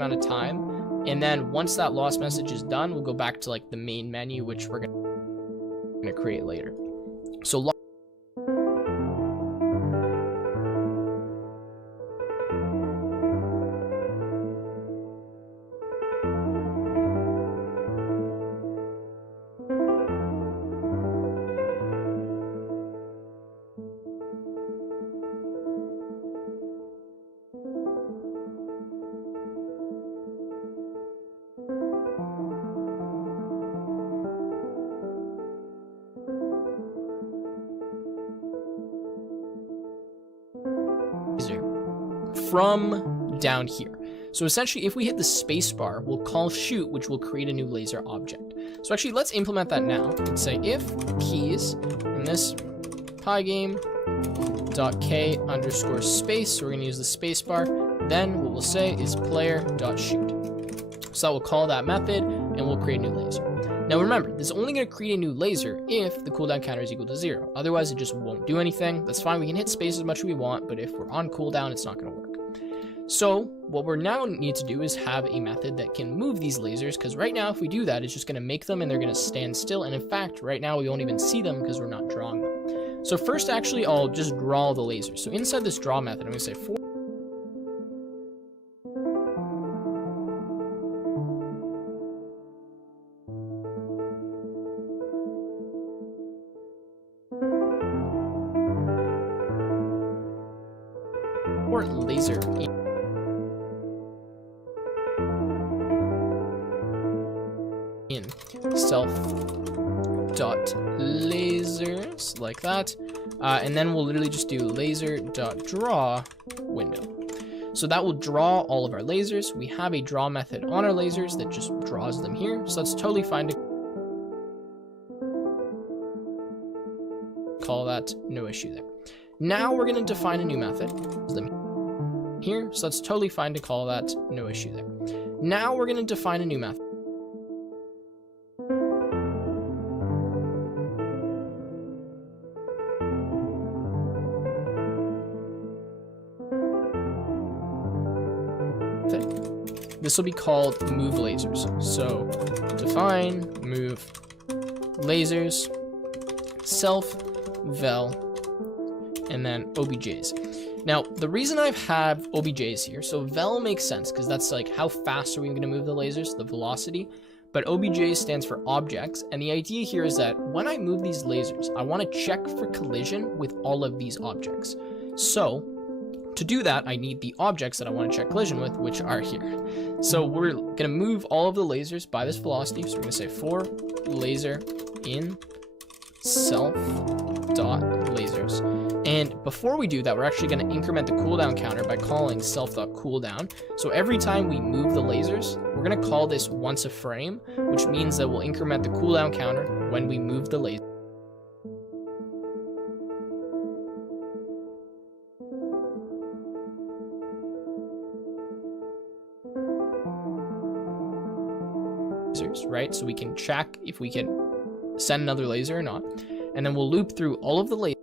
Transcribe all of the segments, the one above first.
amount of time. And then once that lost message is done, we'll go back to like the main menu, which we're gonna create later. So from down here. So essentially, if we hit the space bar, we'll call shoot, which will create a new laser object. So actually, let's implement that now and say if keys in this pygame dot k underscore space. So we're going to use the space bar. Then what we'll say is player dot shoot. So that will call that method and we'll create a new laser. Now remember, this is only going to create a new laser if the cooldown counter is equal to 0. Otherwise, it just won't do anything. That's fine. We can hit space as much as we want, but if we're on cooldown, it's not going to work. So what we now need to do is have a method that can move these lasers, because right now if we do that, it's just going to make them and they're going to stand still. And in fact, right now we won't even see them because we're not drawing them. So first, actually, I'll just draw the lasers. So inside this draw method, I'm going to say for laser in self dot lasers like that, and then we'll literally just do laser dot draw window. So that will draw all of our lasers. We have a draw method on our lasers that just draws them here, so that's totally fine to call that, no issue there. Now we're going to define a new method here, so that's totally fine to call that, no issue there. Now we're going to define a new method. This will be called move lasers. So define move lasers self vel and then objs. Now, the reason I have OBJs here, so vel makes sense because that's like how fast are we going to move the lasers, the velocity, but OBJ stands for objects, and the idea here is that when I move these lasers, I want to check for collision with all of these objects. So to do that, I need the objects that I want to check collision with, which are here. So we're going to move all of the lasers by this velocity, so we're going to say for laser in self dot lasers. And before we do that, we're actually going to increment the cooldown counter by calling self.cooldown. So every time we move the lasers, we're going to call this once a frame, which means that we'll increment the cooldown counter when we move the laser. Right? So we can check if we can send another laser or not. And then we'll loop through all of the lasers.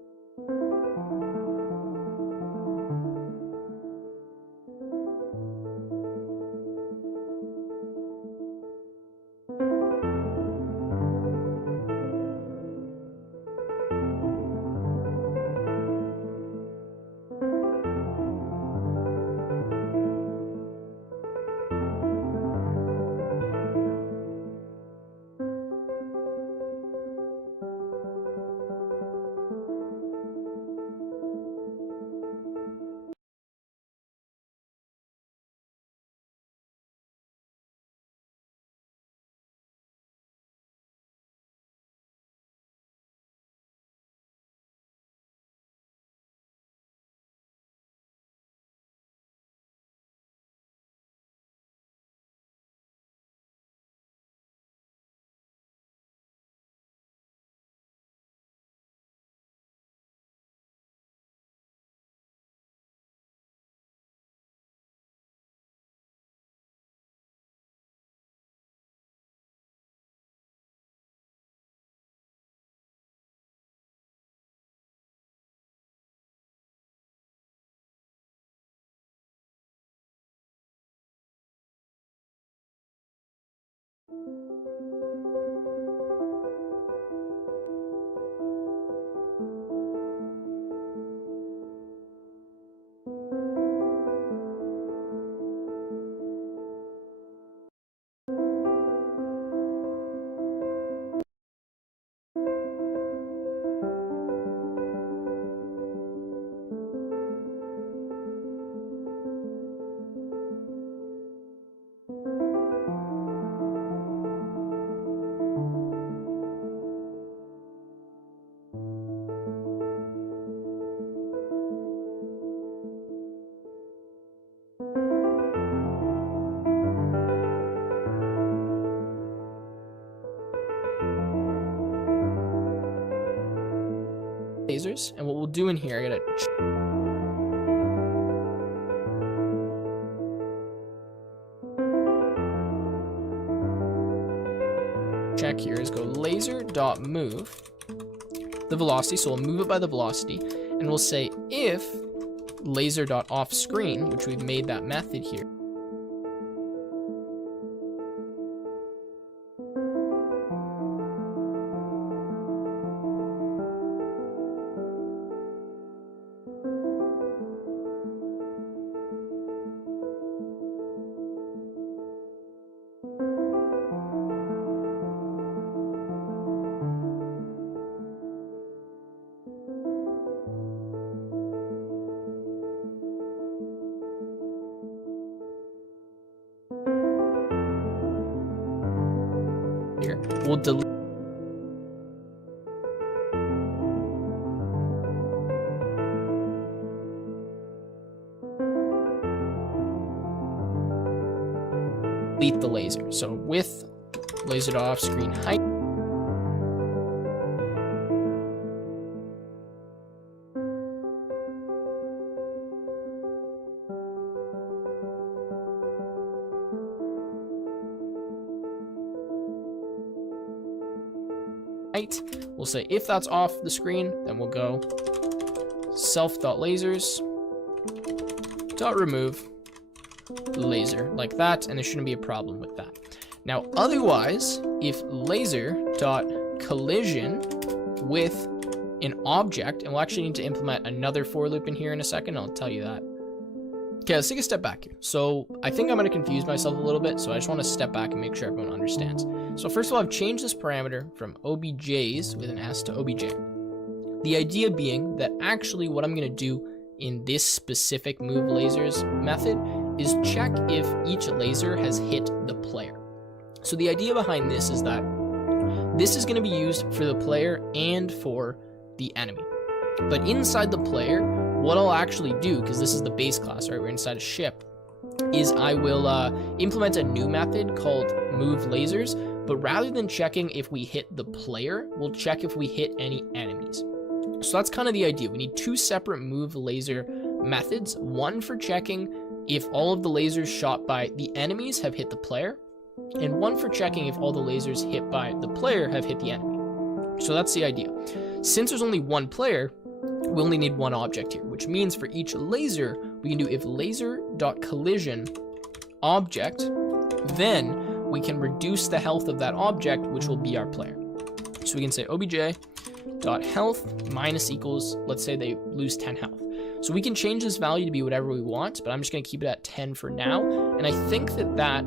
lasers, and what we'll do in here, I gotta check here is go laser.move the velocity, so we'll move it by the velocity, and we'll say if laser.offScreen, which we've made that method here, we'll delete the laser. So with laser.offScreen height, we'll say if that's off the screen, then we'll go self.lasers.remove laser like that, and there shouldn't be a problem with that. Now, otherwise, if laser.collision with an object, and we'll actually need to implement another for loop in here in a second, I'll tell you that. Okay, let's take a step back here. So I think I'm going to confuse myself a little bit, so I just want to step back and make sure everyone understands. So first of all, I've changed this parameter from objs with an s to obj. The idea being that actually what I'm going to do in this specific move lasers method is check if each laser has hit the player. So the idea behind this is that this is going to be used for the player and for the enemy. But inside the player, what I'll actually do, because this is the base class, right, we're inside a ship, is I will implement a new method called move lasers, but rather than checking if we hit the player, we'll check if we hit any enemies. So that's kind of the idea. We need two separate move laser methods, one for checking if all of the lasers shot by the enemies have hit the player, and one for checking if all the lasers hit by the player have hit the enemy. So that's the idea. Since there's only one player, we only need one object here, which means for each laser, we can do if laser.collision object, then we can reduce the health of that object, which will be our player. So we can say obj.health minus equals, let's say they lose 10 health. So we can change this value to be whatever we want, but I'm just going to keep it at 10 for now. And I think that that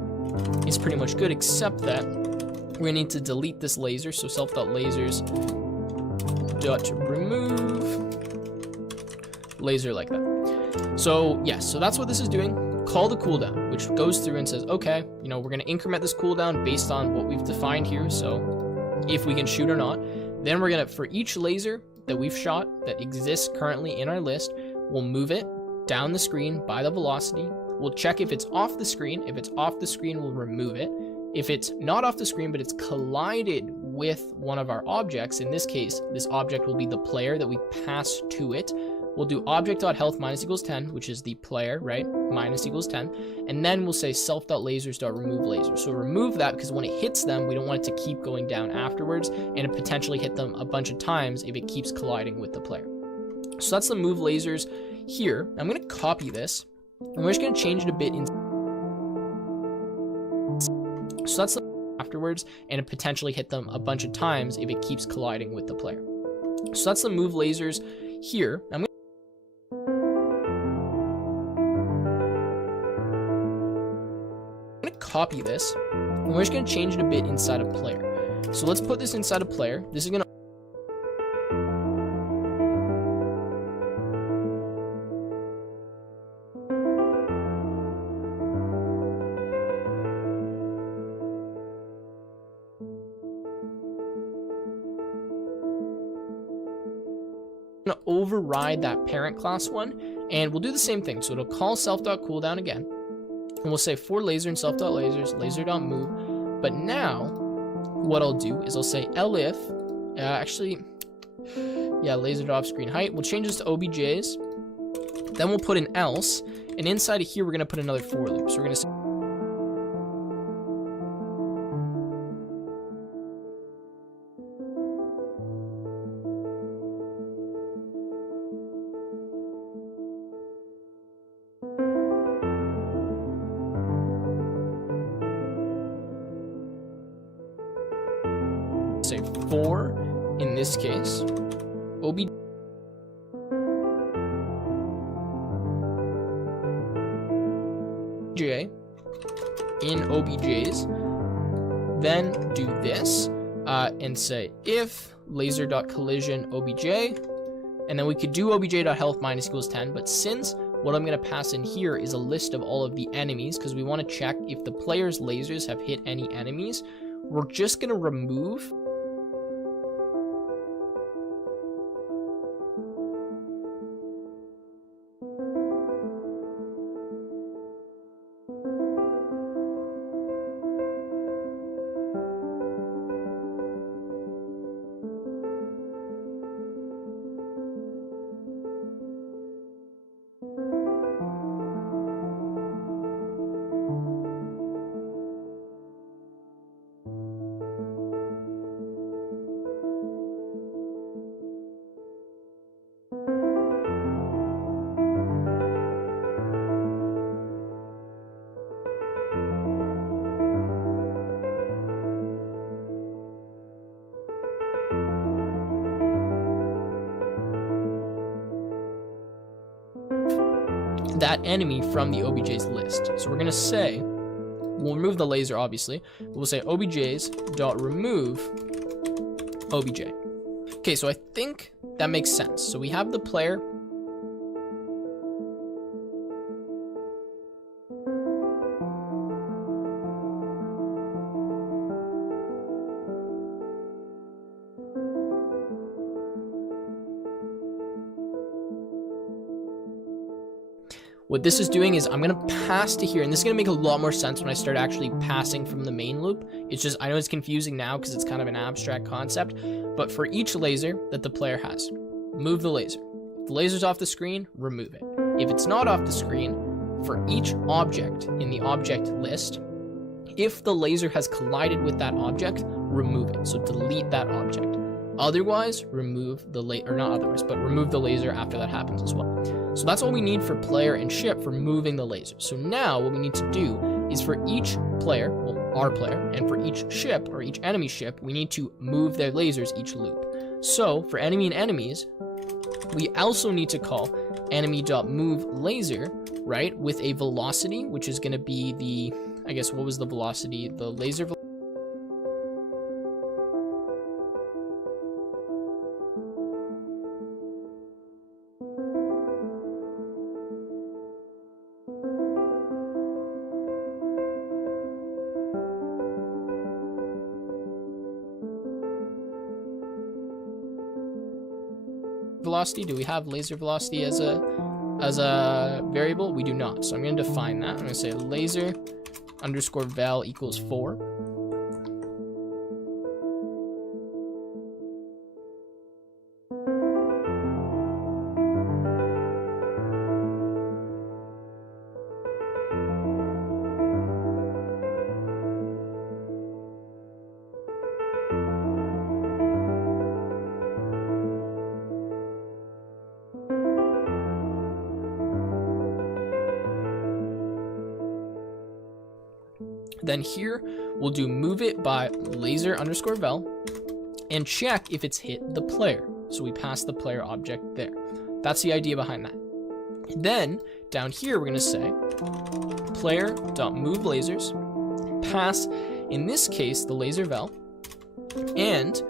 is pretty much good, except that we're going to need to delete this laser. So self.lasers.remove laser like that. So yes, so that's what this is doing. Call the cooldown, which goes through and says, okay, you know, we're going to increment this cooldown based on what we've defined here. So if we can shoot or not, then we're going to, for each laser that we've shot that exists currently in our list, we'll move it down the screen by the velocity. We'll check if it's off the screen. If it's off the screen, we'll remove it. If it's not off the screen, but it's collided with one of our objects, in this case, this object will be the player that we pass to it. We'll do object.health minus equals 10, which is the player, right? Minus equals 10. And then we'll say self.lasers.remove laser. So remove that because when it hits them, we don't want it to keep going down afterwards and it potentially hit them a bunch of times if it keeps colliding with the player. So that's the move lasers here. I'm going to copy this and we're just going to change it a bit. So that's the afterwards, and potentially hit them a bunch of times if it keeps colliding with the player. So that's the move lasers here. I'm gonna copy this, and we're just gonna change it a bit inside of player. So let's put this inside of player. This is gonna override that parent class one, and we'll do the same thing. So it'll call self.cooldown again, and we'll say for laser and self.lasers, laser.move. But now what I'll do is I'll say elif, laser.offscreen height. We'll change this to OBJs. Then we'll put an else, and inside of here we're gonna put another for loop. So we're gonna say for, in this case, OBJ in OBJs, then do this, and say if laser.collision OBJ, and then we could do obj.health minus equals 10, but since what I'm going to pass in here is a list of all of the enemies, because we want to check if the player's lasers have hit any enemies, we're just going to remove that enemy from the OBJ's list. So we're going to say, we'll remove the laser obviously, but we'll say OBJs.remove OBJ. Okay, so I think that makes sense. So we have the player. What this is doing is I'm going to pass to here, and this is going to make a lot more sense when I start actually passing from the main loop. It's just, I know it's confusing now because it's kind of an abstract concept, but for each laser that the player has, move the laser. If the laser's off the screen, remove it. If it's not off the screen, for each object in the object list, if the laser has collided with that object, remove it. So delete that object. Otherwise, remove the laser, or not otherwise, but remove the laser after that happens as well. So that's all we need for player and ship for moving the lasers. So now what we need to do is for each player, well, our player, and for each ship or each enemy ship, we need to move their lasers each loop. So for enemy and enemies, we also need to call enemy.moveLaser, right, with a velocity, which is going to be the, I guess, what was the velocity? The laser velocity. Velocity. Do we have laser velocity as a variable? We do not. So I'm going to define that. I'm going to say laser underscore val equals 4. Then here, we'll do move it by laser underscore vel and check if it's hit the player. So we pass the player object there. That's the idea behind that. Then down here, we're going to say player.move lasers, pass, in this case, the laser vel, and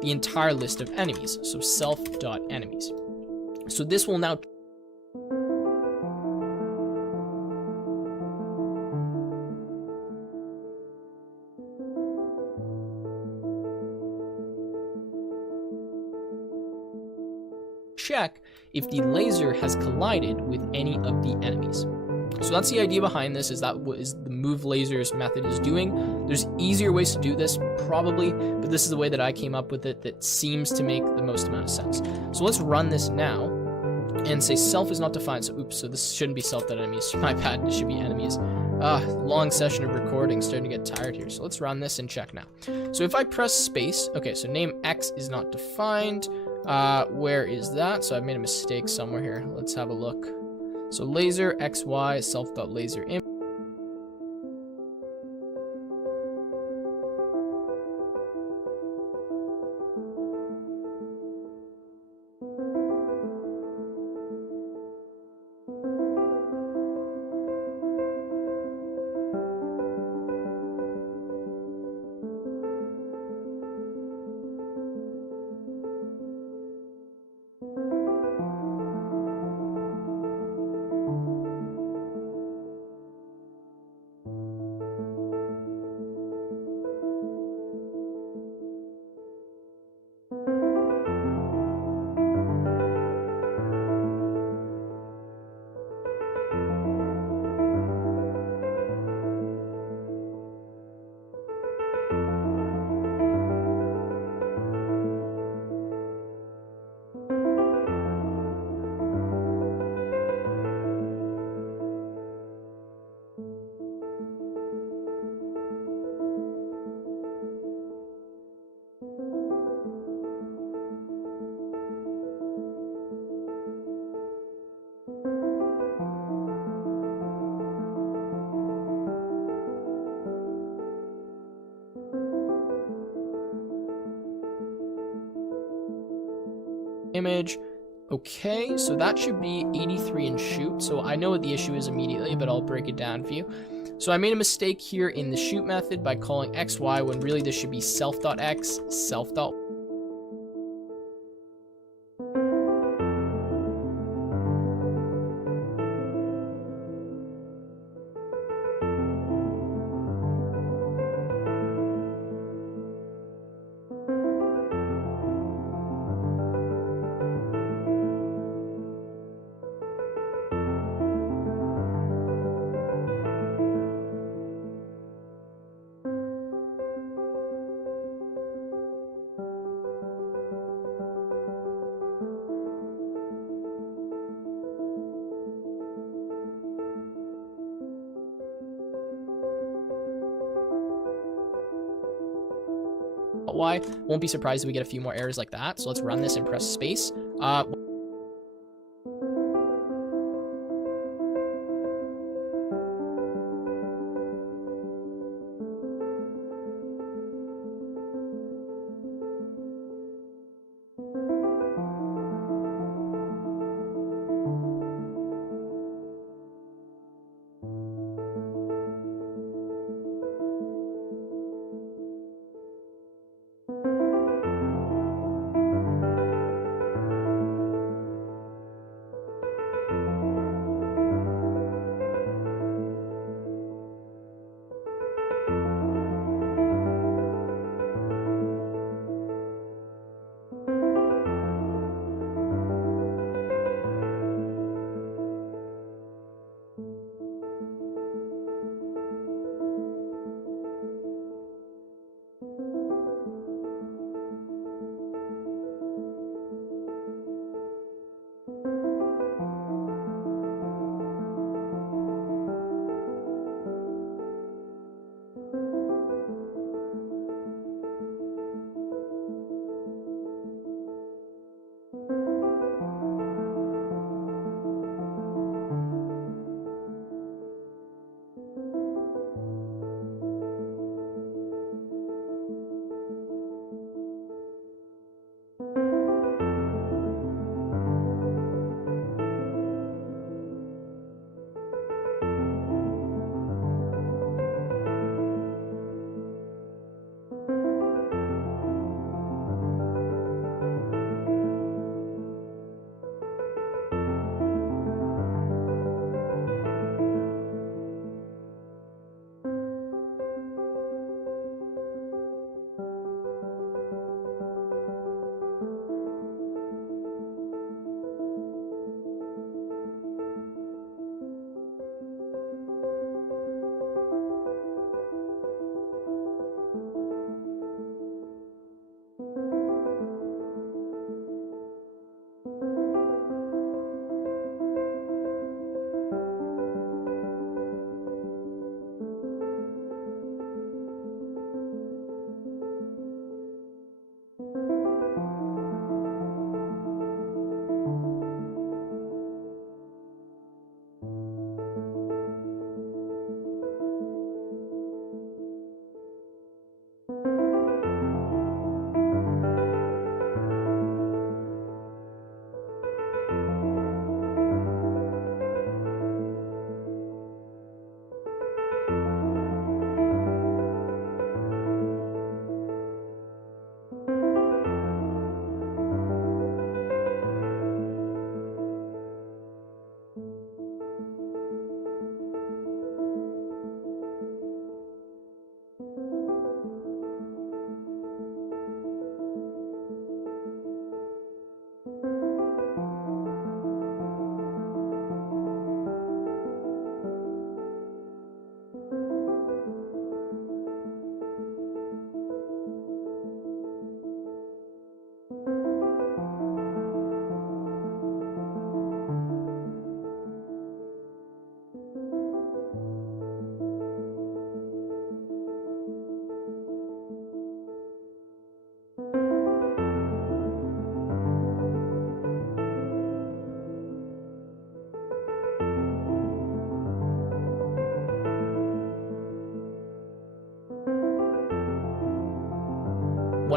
the entire list of enemies. So self.enemies. So this will now check if the laser has collided with any of the enemies. So that's the idea behind this, is that what is the move lasers method is doing. There's easier ways to do this, probably, but this is the way that I came up with it that seems to make the most amount of sense. So let's run this now and say self is not defined. So oops, so this shouldn't be self.enemies. My bad, this should be enemies. Long session of recording, starting to get tired here. So let's run this and check now. So if I press space, okay, so name X is not defined. Where is that? So I've made a mistake somewhere here. Let's have a look. So laser XY self.laser image. Image. Okay, so that should be 83 in shoot. So I know what the issue is immediately, but I'll break it down for you. So I made a mistake here in the shoot method by calling XY when really this should be self.x, self.y. Won't be surprised if we get a few more errors like that. So let's run this and press space.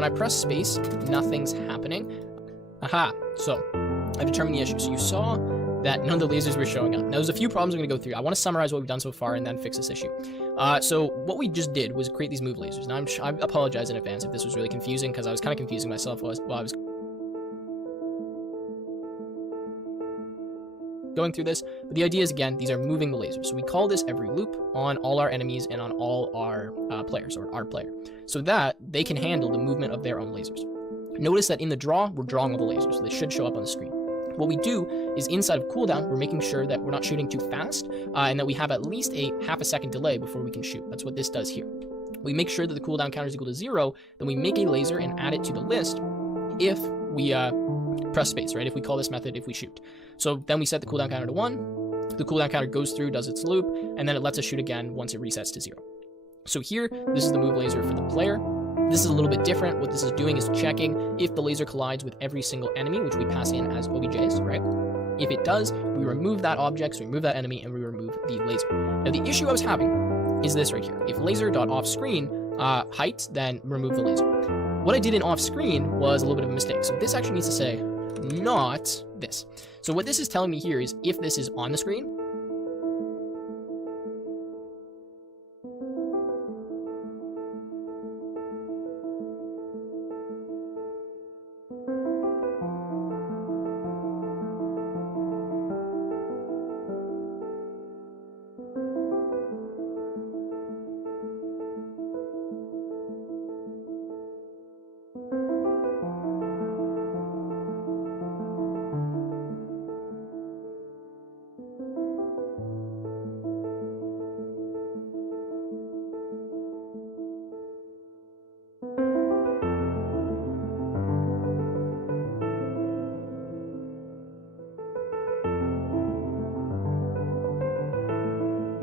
when I press space, nothing's happening. Aha, so I've determined the issue. So you saw that none of the lasers were showing up. Now, there's a few problems I'm going to go through. I want to summarize what we've done so far and then fix this issue. So what we just did was create these move lasers. Now, I apologize in advance if this was really confusing, because I was kind of confusing myself while I was going through this. But the idea is, again, these are moving the lasers. So we call this every loop on all our enemies and on all our players, or our player, so that they can handle the movement of their own lasers. Notice that in the draw, we're drawing all the lasers, so they should show up on the screen. What we do is inside of cooldown, we're making sure that we're not shooting too fast, and that we have at least a half a second delay before we can shoot. That's what this does here. We make sure that the cooldown counter is equal to 0, then we make a laser and add it to the list if we press space, right? If we call this method if we shoot. So then we set the cooldown counter to 1, the cooldown counter goes through, does its loop, and then it lets us shoot again once it resets to 0. So here, this is the move laser for the player. This is a little bit different. What this is doing is checking if the laser collides with every single enemy, which we pass in as OBJs, right? If it does, we remove that object, so we remove that enemy, and we remove the laser. Now, the issue I was having is this right here. If laser.offScreen height, then remove the laser. What I did in offScreen was a little bit of a mistake. So this actually needs to say not this. So what this is telling me here is if this is on the screen,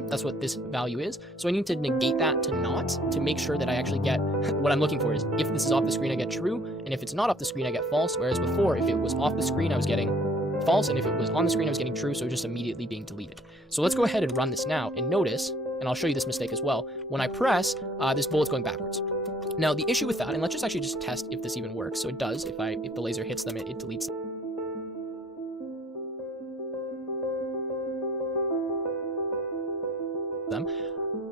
that's what this value is. So I need to negate that to not, to make sure that I actually get what I'm looking for is if this is off the screen, I get true, and if it's not off the screen, I get false, whereas before, if it was off the screen, I was getting false, and if it was on the screen, I was getting true, so it was just immediately being deleted. So let's go ahead and run this now, and notice, and I'll show you this mistake as well, when I press, this bullet's going backwards. Now, the issue with that, and let's just actually just test if this even works. So it does, if the laser hits them, it deletes them.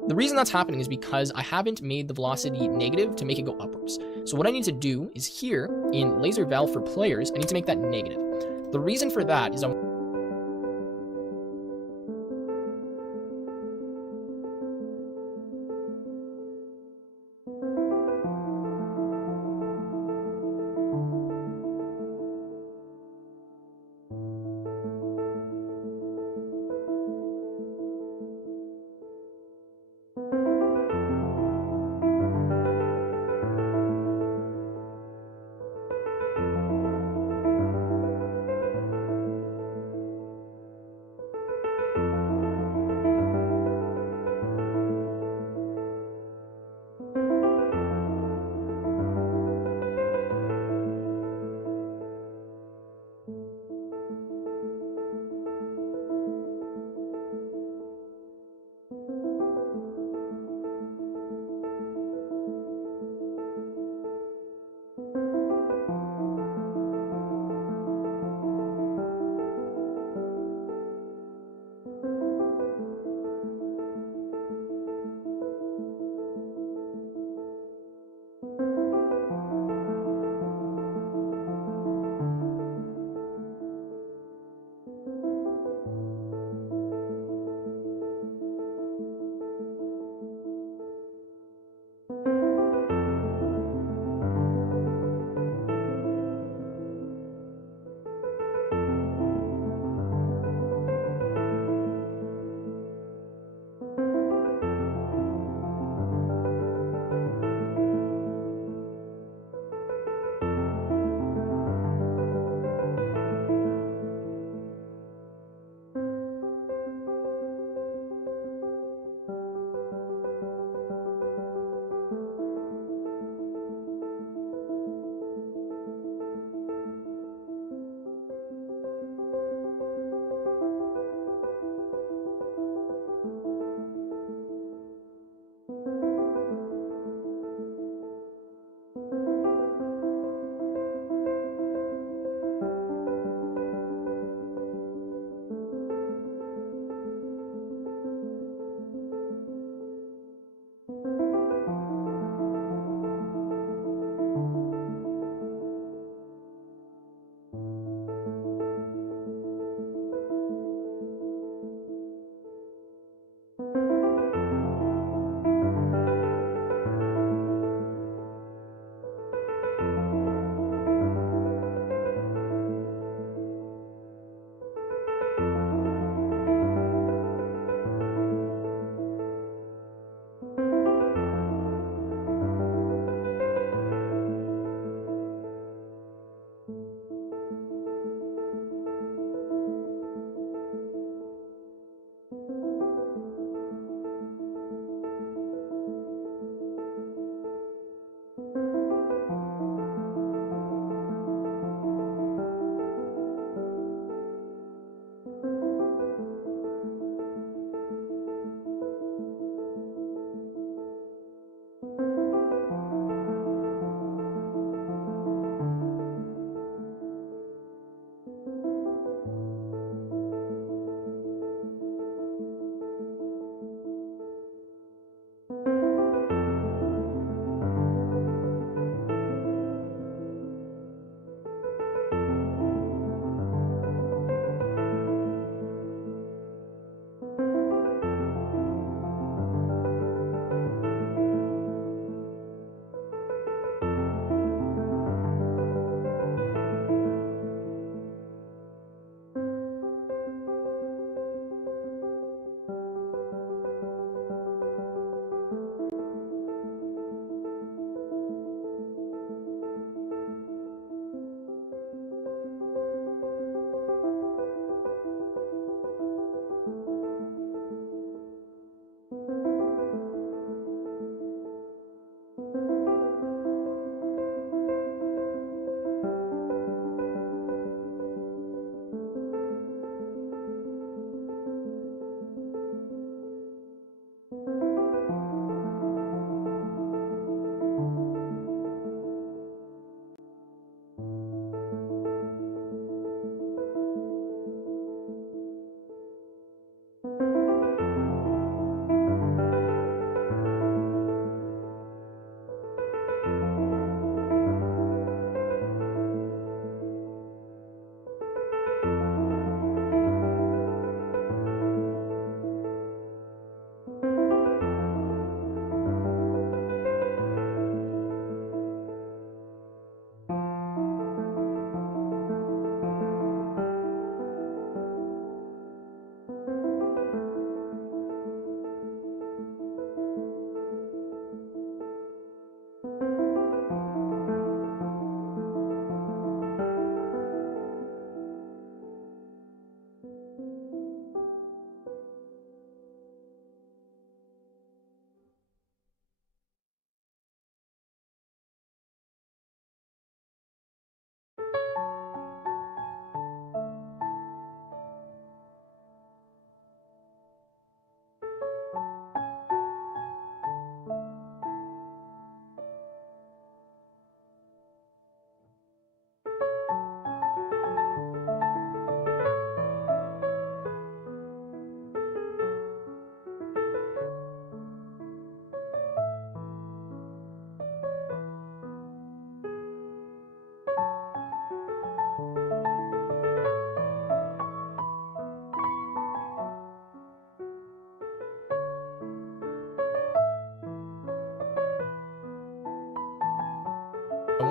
The reason that's happening is because I haven't made the velocity negative to make it go upwards. So what I need to do is here in laser val for players, I need to make that negative. The reason for that is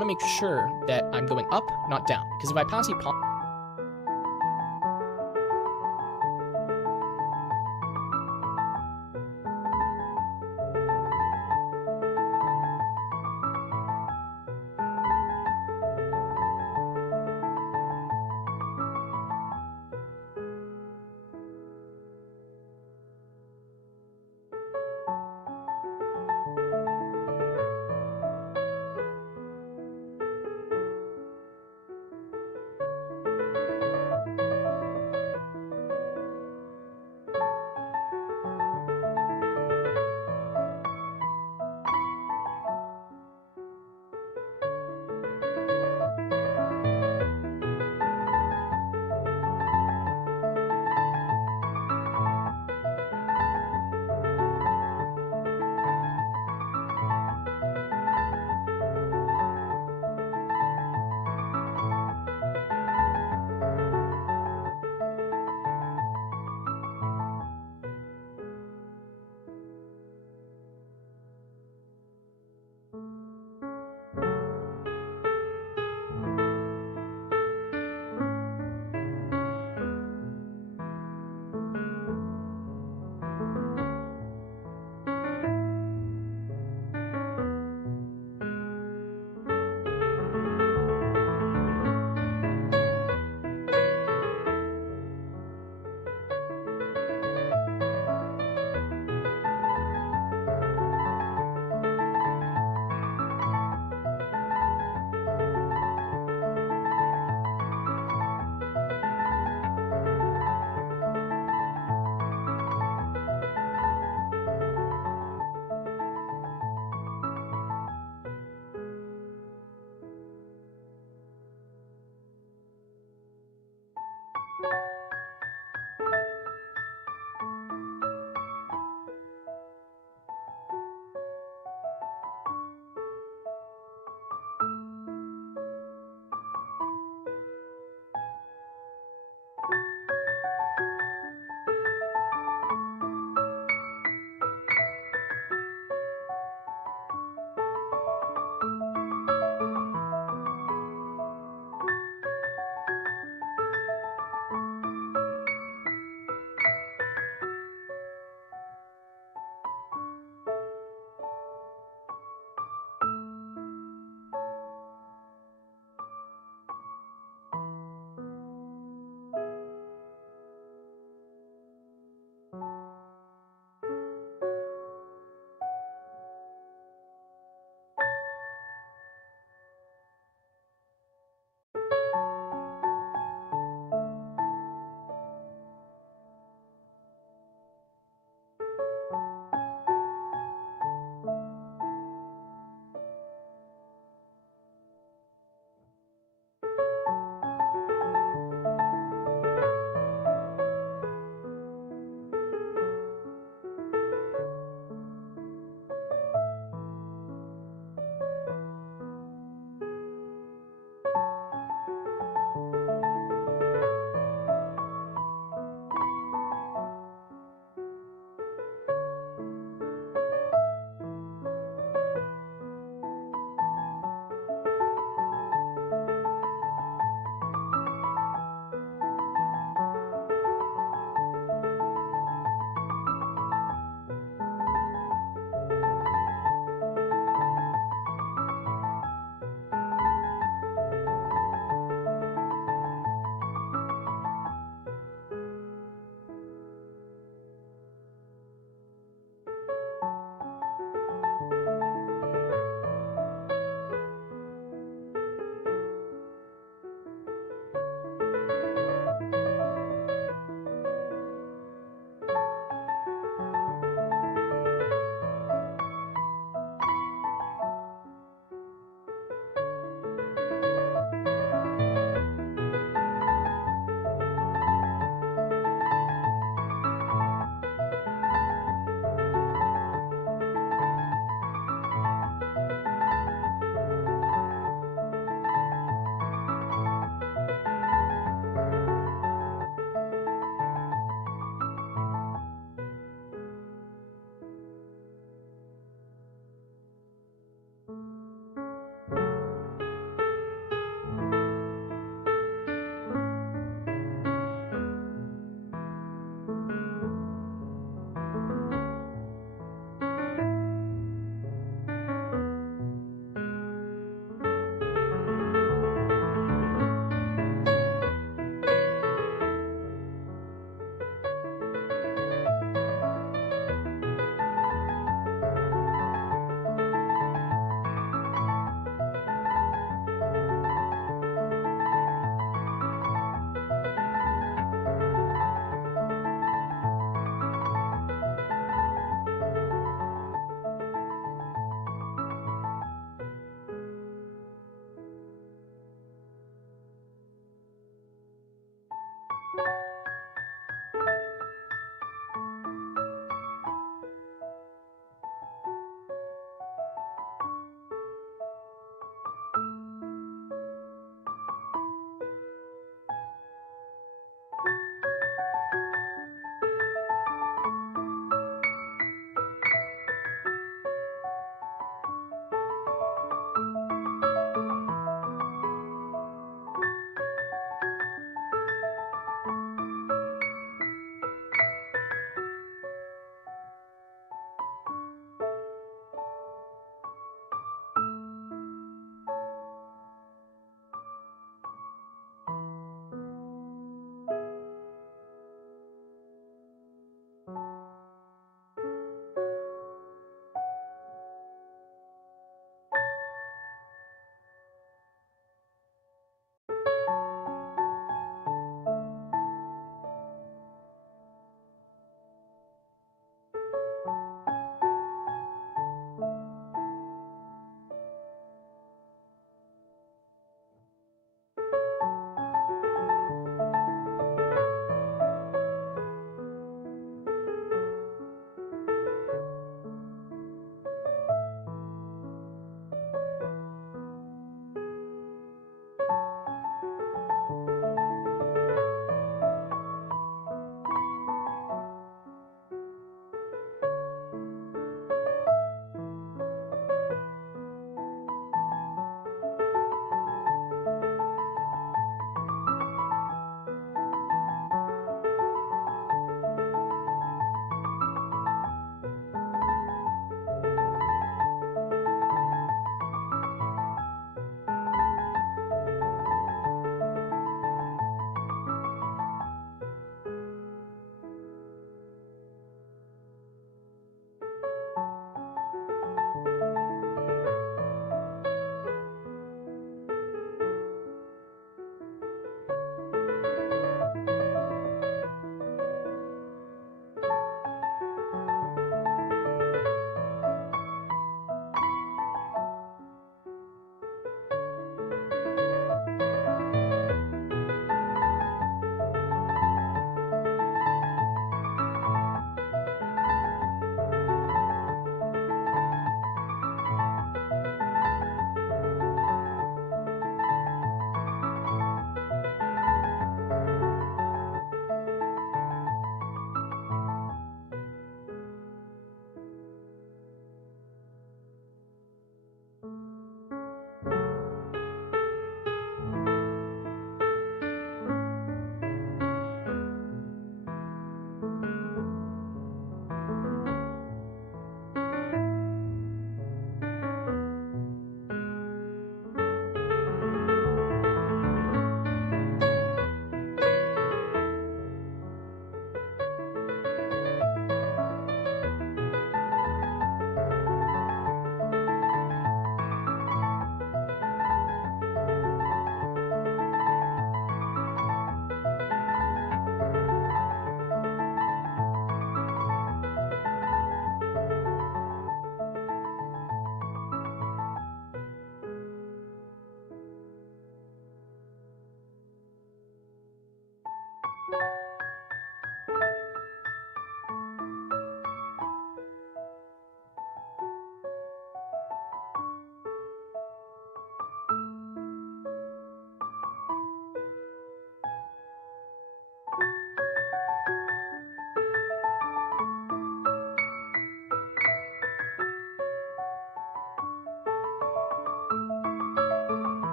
want to make sure that I'm going up, not down. Because if I pass a pawn,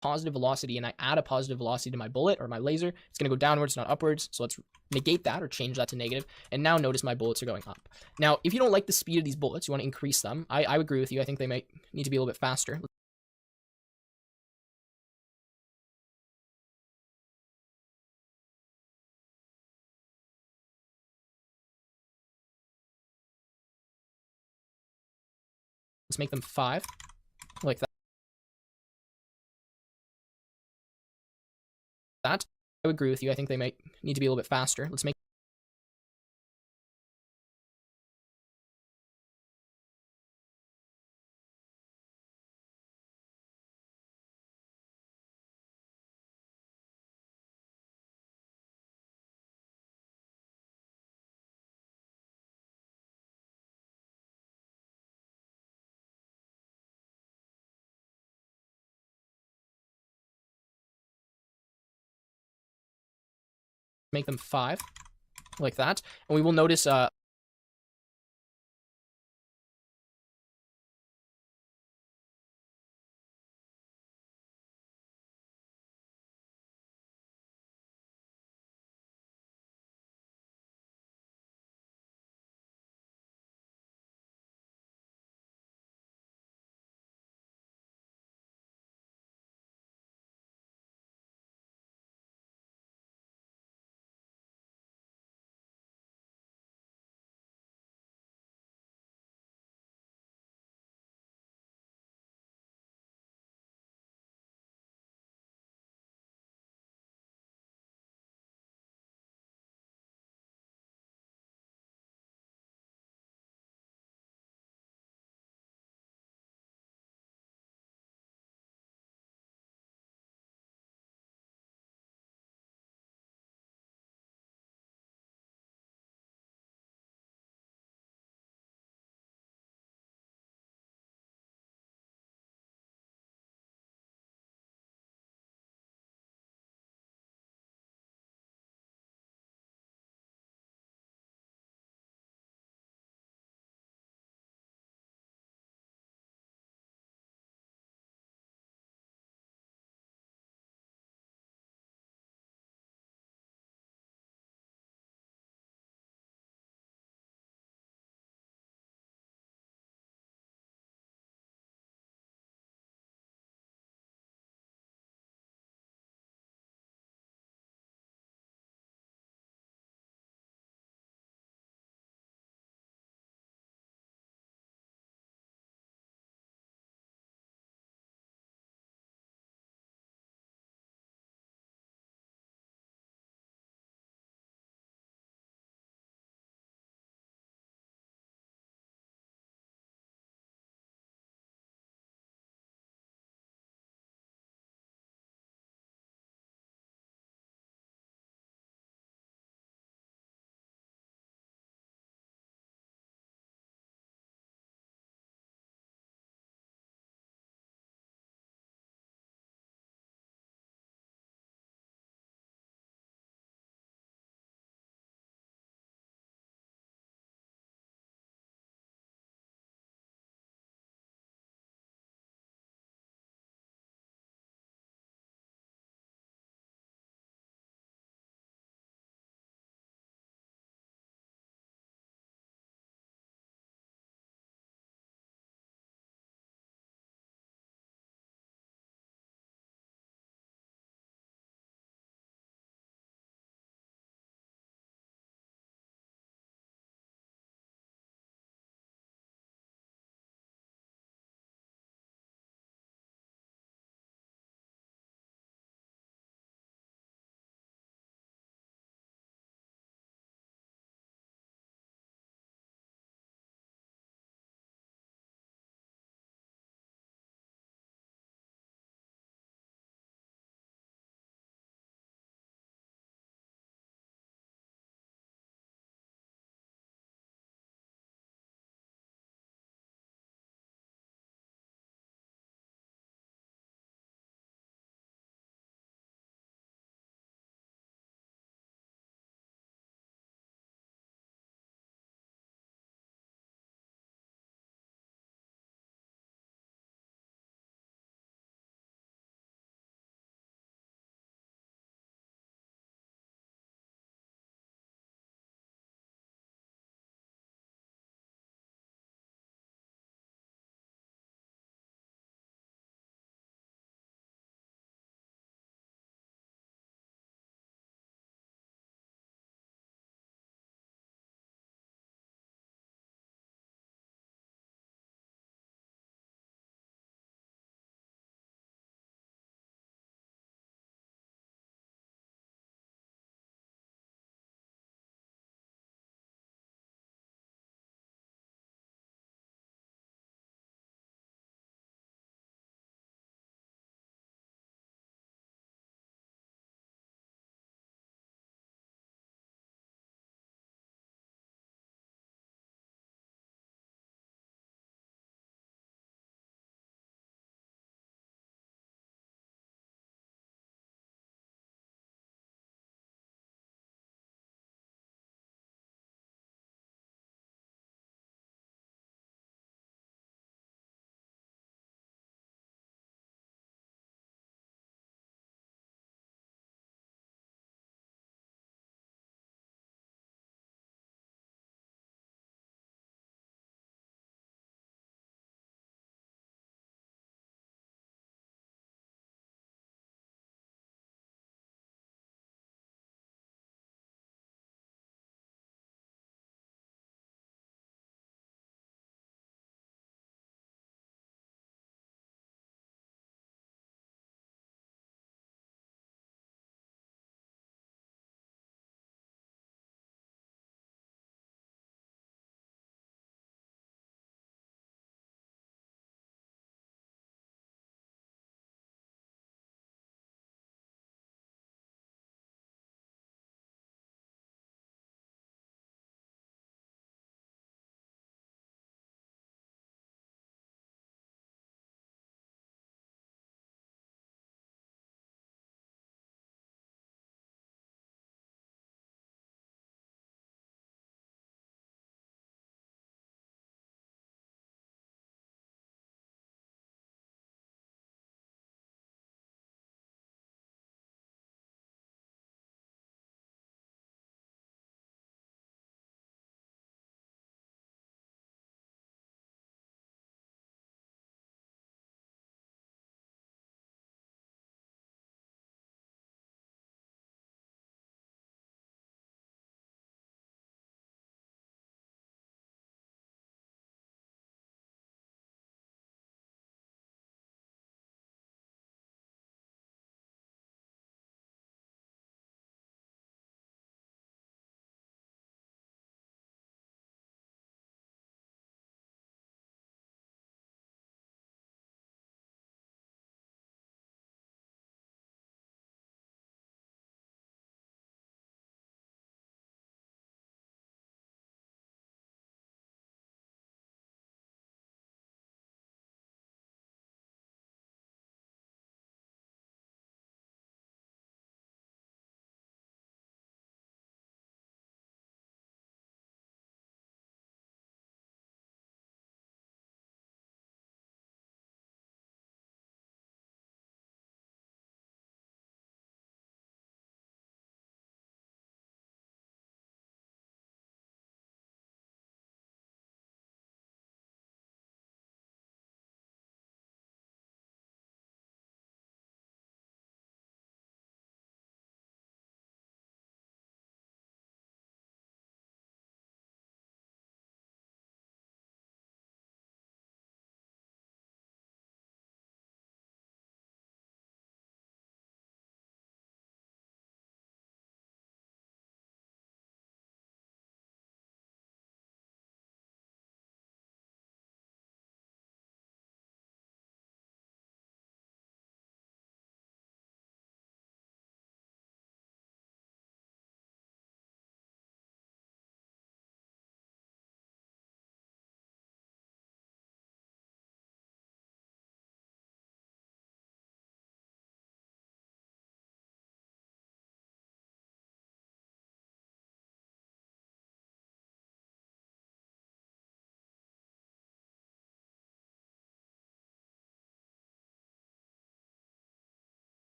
positive velocity and I add a positive velocity to my bullet or my laser, it's going to go downwards, not upwards. So let's negate that or change that to negative. And now notice my bullets are going up. Now, if you don't like the speed of these bullets, you want to increase them. I agree with you. I think they might need to be a little bit faster. Let's make them 5, like that. I would agree with you. I think they might need to be a little bit faster. Let's make them 5, like that. And we will notice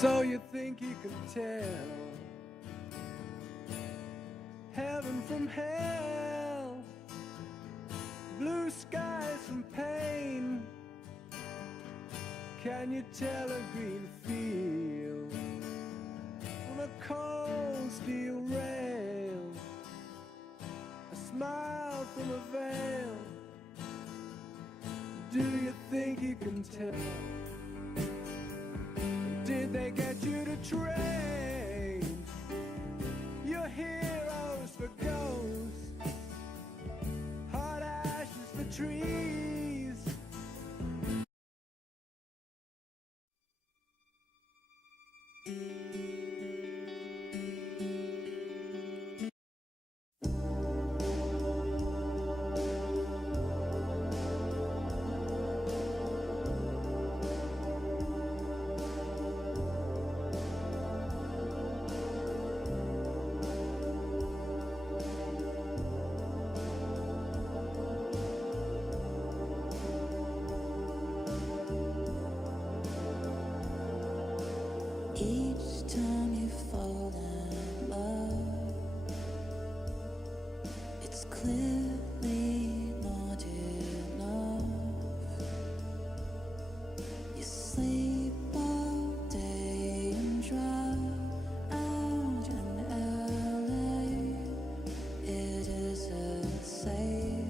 So you think you can tell heaven from hell, blue skies from pain? Can you tell a green field from a cold steel rail, a smile from a veil? Do you think you can tell? Did they get you to trade your heroes for ghosts, hot ashes for trees? Each time you fall in love, it's clearly not enough. You sleep all day and drive out in LA. It isn't safe.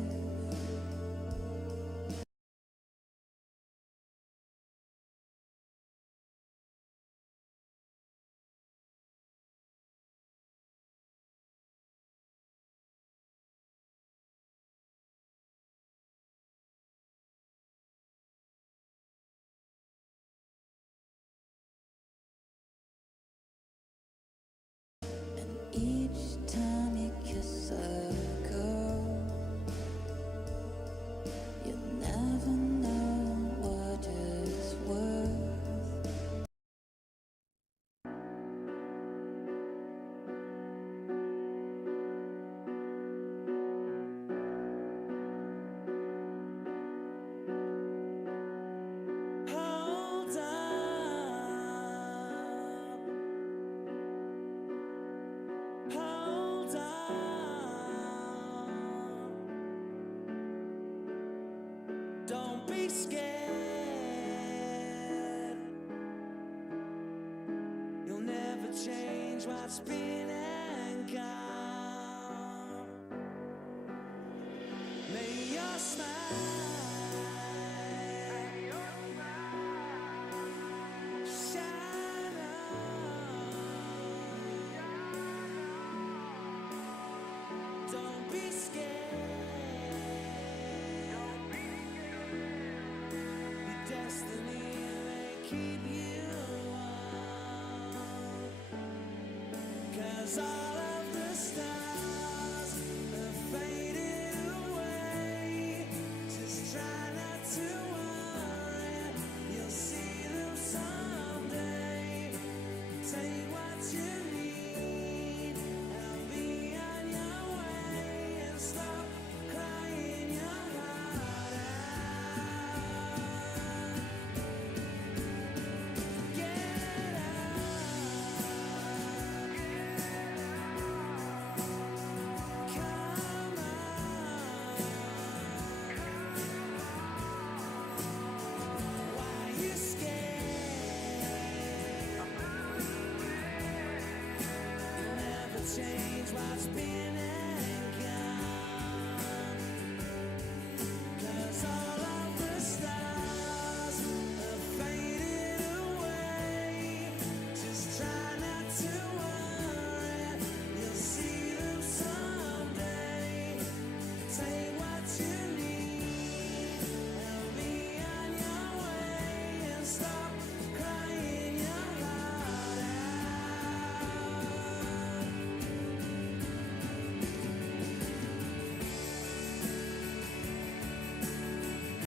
Each time you kiss a girl, you never know what it's worth. Hold up, hold up. Don't be scared. You'll never change what's been and gone. May your smile shine on. Don't be scared. Your destiny may keep you warm. 'Cause all of the stars have faded away. Just try not to worry, you'll see them someday. Take what you need, I'll be on your way. And stop crying your heart out. Get out. Come on. Why you scared? Never change what's been